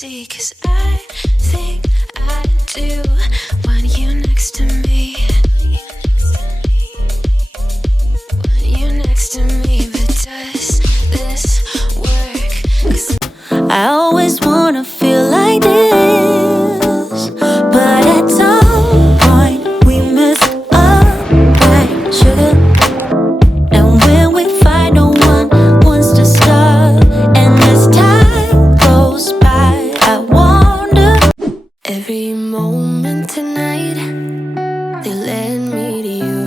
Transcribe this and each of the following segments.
see, 'cause I think I do want you next to me. Want you next to me, but does this work? 'Cause I always wanna feel like this, but at some point we mess up like sugar. And when we fight, no one wants to stop. And as time goes by, I wonder. Every moment tonight, they led me to you.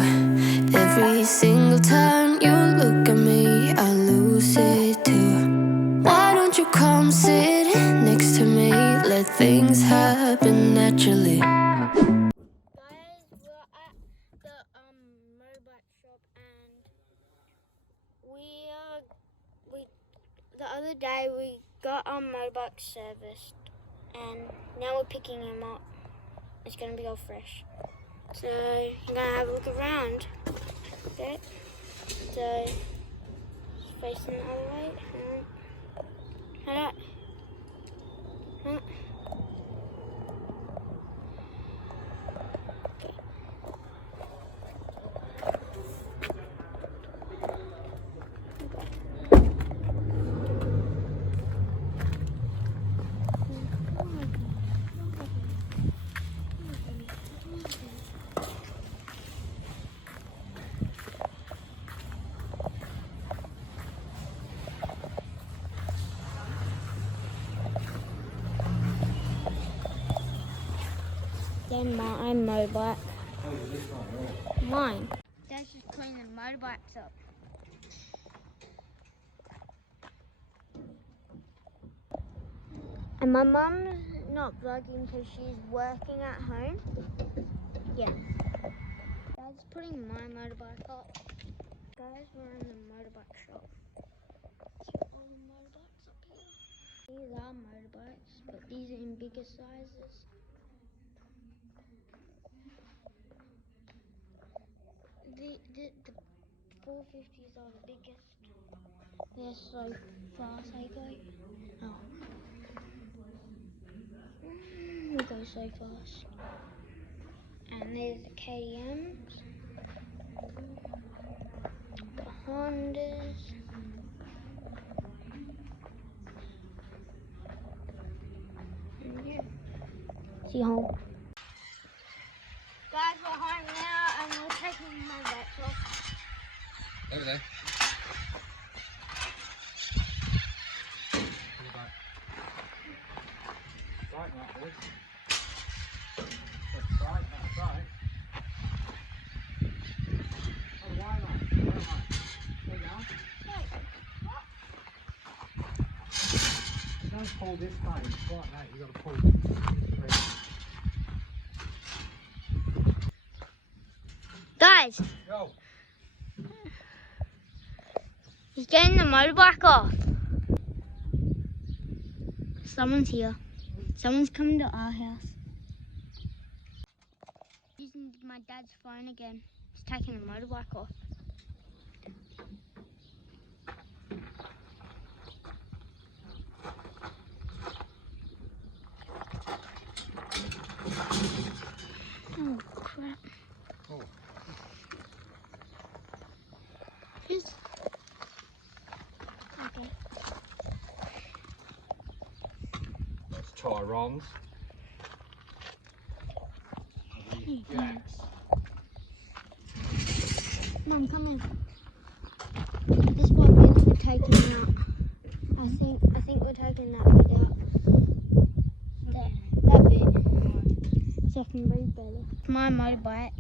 Every single time you look at me, I lose it too. Why don't you come sit next to me? Let things happen naturally. Guys, we're at the motorbike shop, and we the other day we got our motorbike serviced, and now we're picking him up. It's gonna be all fresh, so I'm gonna have a look around. Okay, so facing the other way. Hang on. Hang on. Then my motorbike. Mine. Dad's just cleaning the motorbikes up. And my mum's not vlogging because she's working at home. Yeah. Dad's putting my motorbike up. Guys, we're in the motorbike shop. See all the motorbikes up here. These are motorbikes, but these are in bigger sizes. The 450s are the biggest. They're so fast they go. Oh. They go so fast. And there's the KTMs, the Hondas, and yeah. See you home. Guys, we're home now, and we're taking my bikes off. Over there. Right, that boys. That's right, that's right. Oh, why not? Why not? Go down. Wait, what? Don't pull this way. It's like that. You've got to pull this way. Guys, Go. he's getting the motorbike off. Someone's here. Someone's coming to our house. Using my dad's phone again. He's taking the motorbike off. Oh crap. Oh. Here's... Okay. That's Tyrone's. Jacks. Mum, come in. This what bit we're taking out. I think we're taking that bit out. That bit. So I can breathe better. My motorbike.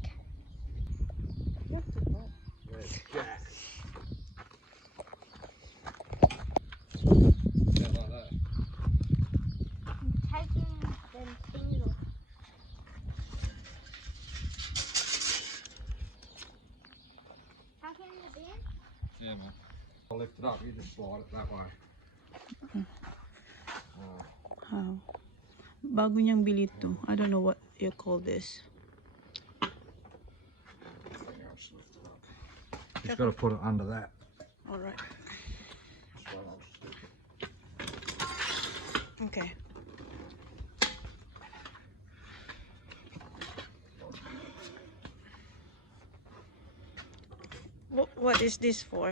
There's Jacks. Yeah, like that. I'm taking them things off. Taking the bin? Yeah, man. I'll lift it up. You just slide it that way. How? Bago niyang bili to. I don't know what you call this. Just got to put it under that. Alright. That's why I'll stick it. Okay. What is this for?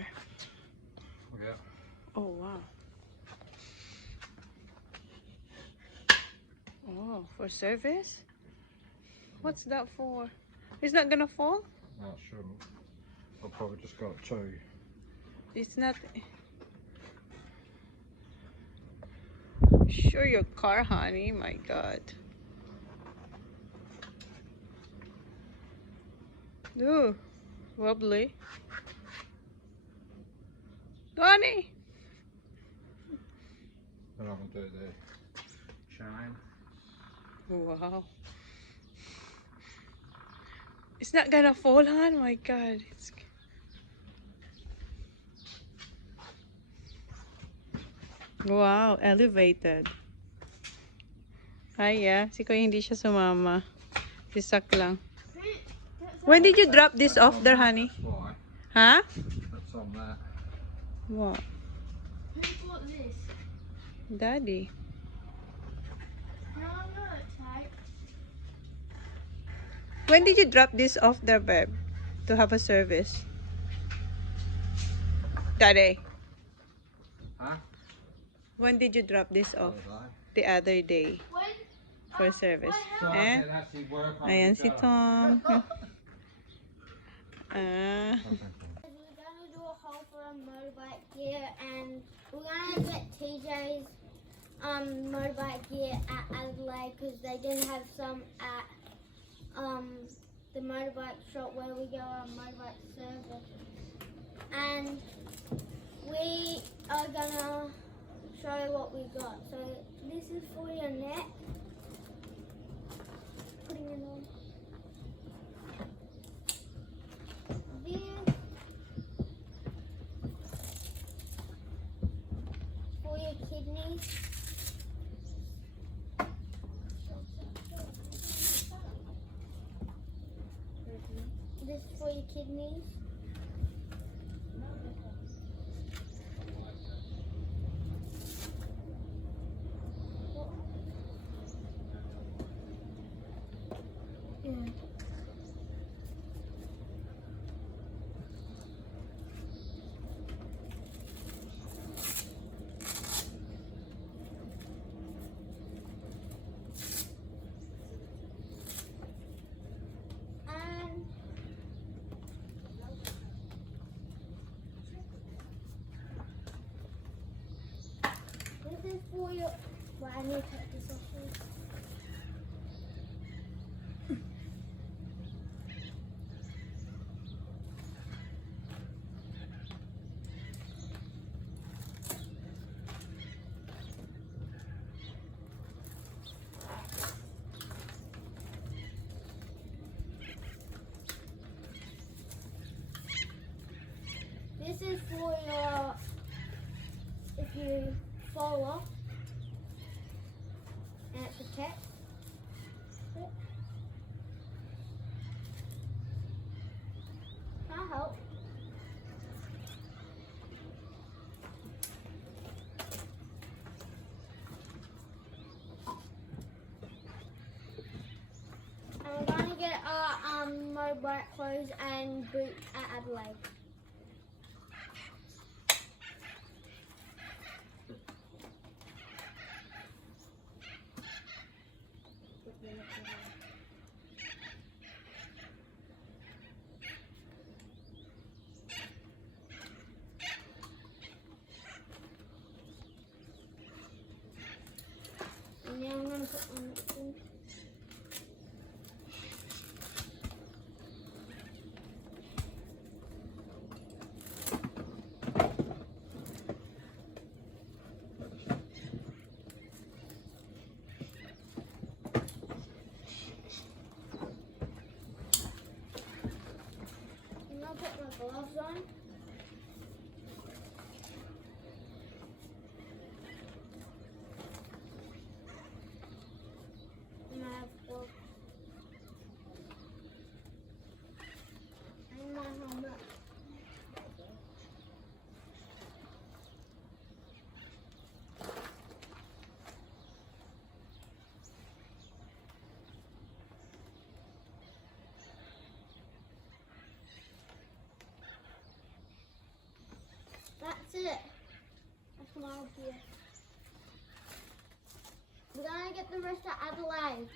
Yeah. Oh, wow. Oh, for service? What's that for? It's not gonna fall? No, it shouldn't. I've probably just got two. It's not. Sure, your car, honey. My God. Ooh, wobbly. Honey. Then I can do the chain. Wow. It's not gonna fall, hon. My God. It's. Wow, elevated. Ay, yeah. Si Kuya hindi siya sumama. Si Sak lang. When did you drop this off there, honey? That's why. Huh? That's on that. What? Who bought this? Daddy. No, I'm not tight. When did you drop this off there, babe? To have a service? Daddy. Huh? When did you drop this off? Other The other day. When? For service. So I Eh? can actually work on Ayan each si other. Tom. Ah. We're gonna do a haul for a motorbike gear, and we're gonna get TJ's motorbike gear at Adelaide because they didn't have some at the motorbike shop where we go on motorbike service. And we are gonna show you what we got. So this is for your neck. Putting it on. This for your kidneys. This for your kidneys. Yeah. And this is for your. Well, I need to take this off first. This is for your, if you fall off, and it protects it. Can I help? And we're gonna get our motorbike clothes and boots at Adelaide. And then I'm gonna put on the thing. And I'll put my gloves on. And I have gloves. And my helmet. the rest of Adelaide.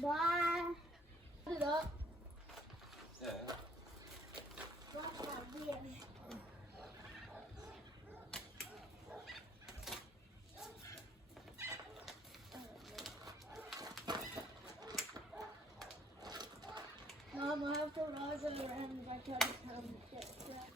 Bye. Put it up. Yeah. Watch that video. Mom, I have to rise around and I try to come get that.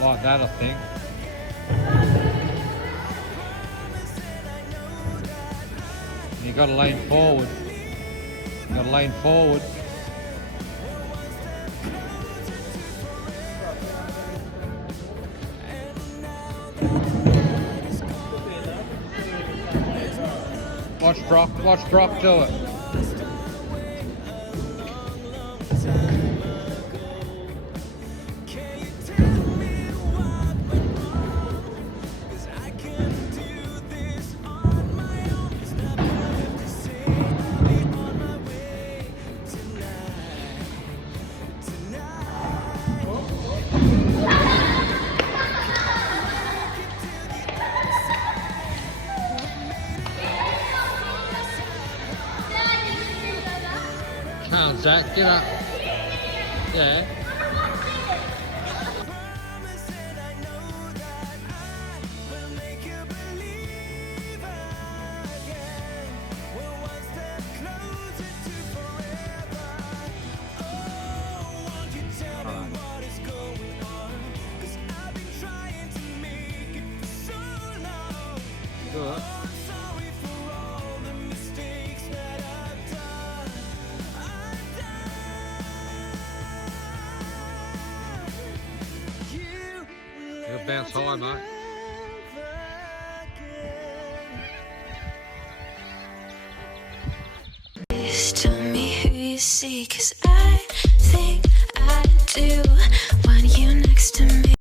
Like that, I think. And you got to lean forward. You got to lean forward. What's Brock doing? Come on, Zach, get up. Yeah. Good. You'll bounce high, mate. Tell me who you see, 'cause